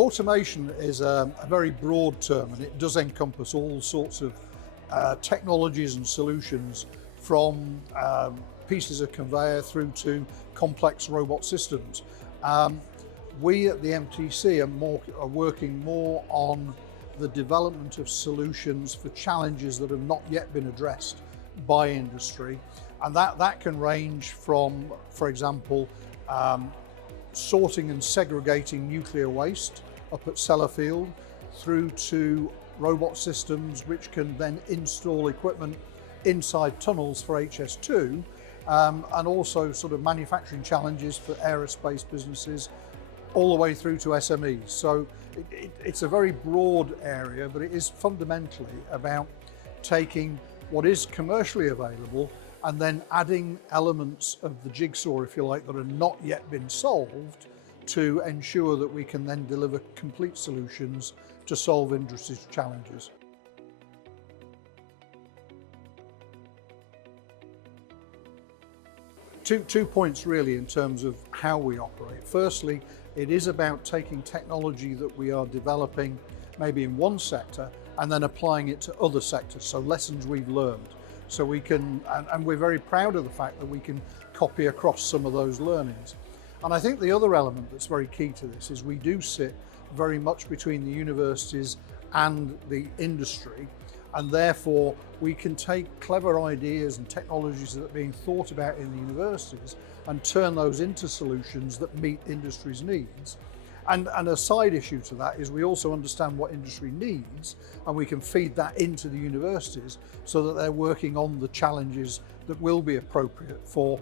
Automation is a very broad term, and it does encompass all sorts of technologies and solutions, from pieces of conveyor through to complex robot systems. We at the MTC are working more on the development of solutions for challenges that have not yet been addressed by industry, and that can range from, for example, sorting and segregating nuclear waste up at Sellafield, through to robot systems which can then install equipment inside tunnels for HS2, and also sort of manufacturing challenges for aerospace businesses, all the way through to SMEs. So it's a very broad area, but it is fundamentally about taking what is commercially available and then adding elements of the jigsaw, if you like, that have not yet been solved, to ensure that we can then deliver complete solutions to solve industry's challenges. Two points really in terms of how we operate. Firstly, it is about taking technology that we are developing maybe in one sector and then applying it to other sectors, so lessons we've learned. So we can, and we're very proud of the fact that we can copy across some of those learnings. And I think the other element that's very key to this is we do sit very much between the universities and the industry, and therefore we can take clever ideas and technologies that are being thought about in the universities and turn those into solutions that meet industry's needs. And a side issue to that is we also understand what industry needs, and we can feed that into the universities so that they're working on the challenges that will be appropriate for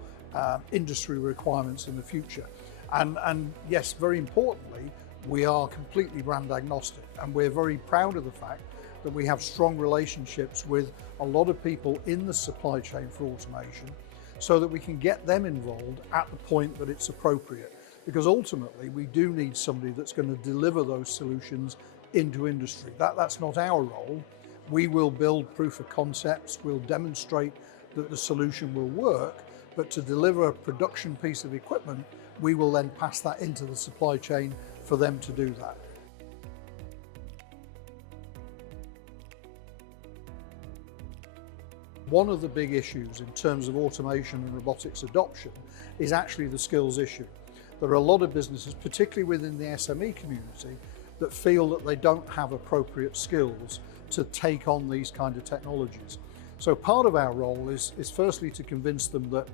industry requirements in the future. And yes, very importantly, we are completely brand agnostic, and we're very proud of the fact that we have strong relationships with a lot of people in the supply chain for automation, so that we can get them involved at the point that it's appropriate. Because ultimately we do need somebody that's going to deliver those solutions into industry. That's not our role. We will build proof of concepts, we'll demonstrate that the solution will work, but to deliver a production piece of equipment, we will then pass that into the supply chain for them to do that. One of the big issues in terms of automation and robotics adoption is actually the skills issue. There are a lot of businesses, particularly within the SME community, that feel that they don't have appropriate skills to take on these kind of technologies. So part of our role is firstly to convince them that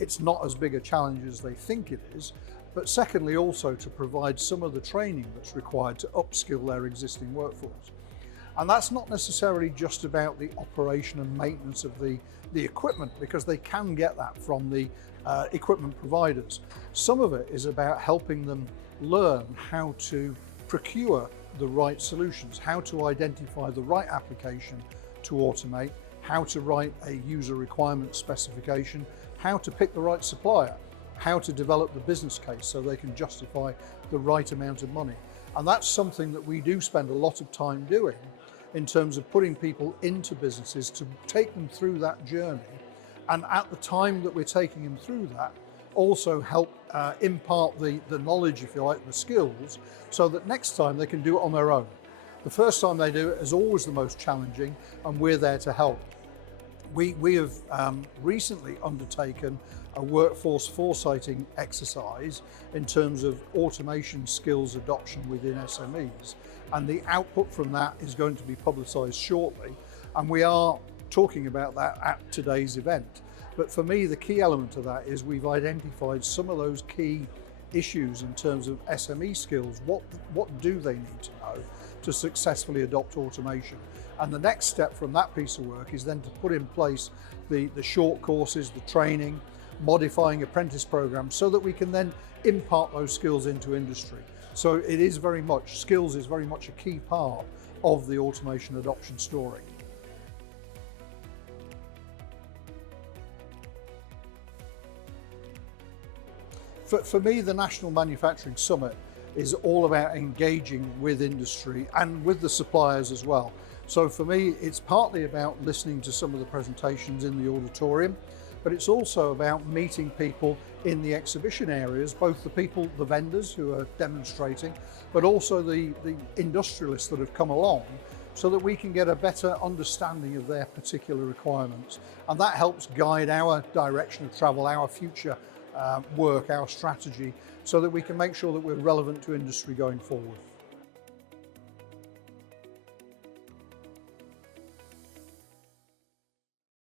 it's not as big a challenge as they think it is, but secondly also to provide some of the training that's required to upskill their existing workforce. And that's not necessarily just about the operation and maintenance of the equipment, because they can get that from the equipment providers. Some of it is about helping them learn how to procure the right solutions, how to identify the right application to automate, how to write a user requirement specification, how to pick the right supplier, how to develop the business case so they can justify the right amount of money. And that's something that we do spend a lot of time doing in terms of putting people into businesses to take them through that journey. And at the time that we're taking them through that, also help impart the knowledge, if you like, the skills, so that next time they can do it on their own. The first time they do it is always the most challenging, and we're there to help. We have recently undertaken a workforce foresighting exercise in terms of automation skills adoption within SMEs, and the output from that is going to be publicised shortly, and we are talking about that at today's event. But for me, the key element of that is we've identified some of those key issues in terms of SME skills. What do they need to know to successfully adopt automation? And the next step from that piece of work is then to put in place the short courses, the training, modifying apprentice programs, so that we can then impart those skills into industry. So it is very much, skills is very much a key part of the automation adoption story. For me, the National Manufacturing Summit is all about engaging with industry and with the suppliers as well. So for me, it's partly about listening to some of the presentations in the auditorium, but but it's also about meeting people in the exhibition areas, both the people, the vendors who are demonstrating, but also the industrialists that have come along, so that we can get a better understanding of their particular requirements. And that helps guide our direction of travel, our future work, our strategy, so that we can make sure that we're relevant to industry going forward.